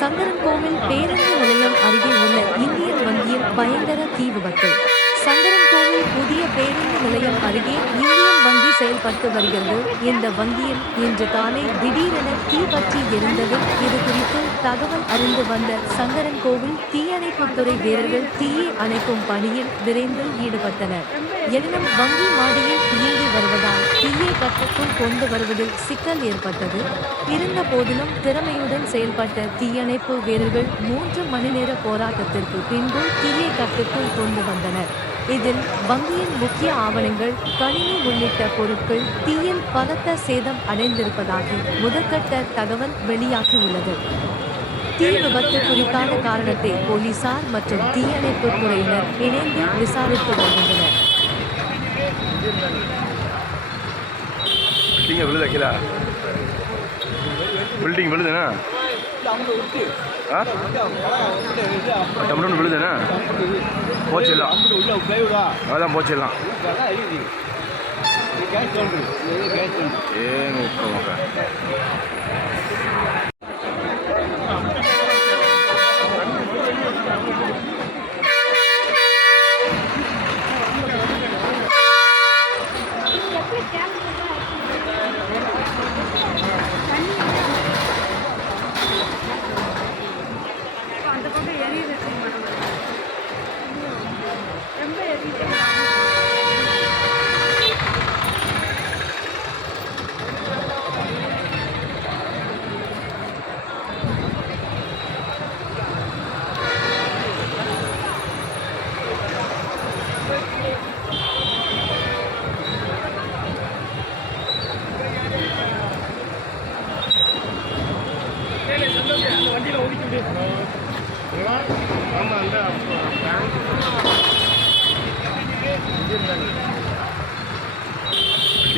சங்கரன்கோவில் பேருந்து நிலையம் அருகே உள்ள இந்தியன் வங்கியில் பயங்கர தீ விபத்து. சங்கரன்கோவில் புதிய பேருந்து நிலையம் அருகே இந்தியன் வங்கி செயல்பட்டு வருகிறது. இந்த வங்கியில் இன்று காலை திடீரென தீ பற்றி எரிந்தது. இதுகுறித்து தகவல் அறிந்து வந்த சங்கரன்கோவில் தீயணைப்புத்துறை வீரர்கள் தீயை அணைக்கும் பணியில் விரைந்து ஈடுபட்டனர். எனினும் வங்கி மாடியில் இயங்கி வருவதால் தீயை கட்டுக்குள் கொண்டு வருவதில் சிக்கல் ஏற்பட்டது. இருந்த போதிலும் திறமையுடன் செயல்பட்ட தீயணைப்பு வீரர்கள் 3 மணி நேர போராட்டத்திற்கு பின்பு தீயை கட்டுக்குள் கொண்டு வந்தனர். இதில் வங்கியின் முக்கிய ஆவணங்கள், கணினி உள்ளிட்ட பொருட்கள் தீயில் பலத்த சேதம் அடைந்திருப்பதாக முதற்கட்ட தகவல் வெளியாகியுள்ளது. தீ விபத்து குறித்தான காரணத்தை போலீசார் மற்றும் தீயணைப்பு துறையினர் இணைந்து விசாரித்து வருகின்றனர். பில்டிங் விழுதுண்ணா, டம்னு விழுதுண்ணா, போச்சிடலாம், அதான் போச்சிடலாம்.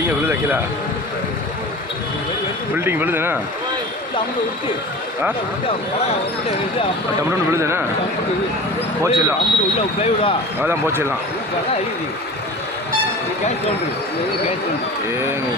ஏங்க பில்டிங் விழுதா கீழே? பில்டிங் விழுதுண்ணா, டம்னு விழுதுண்ணா, போச்சிடலாம், அதான் போச்சிடலாம். ஏங்க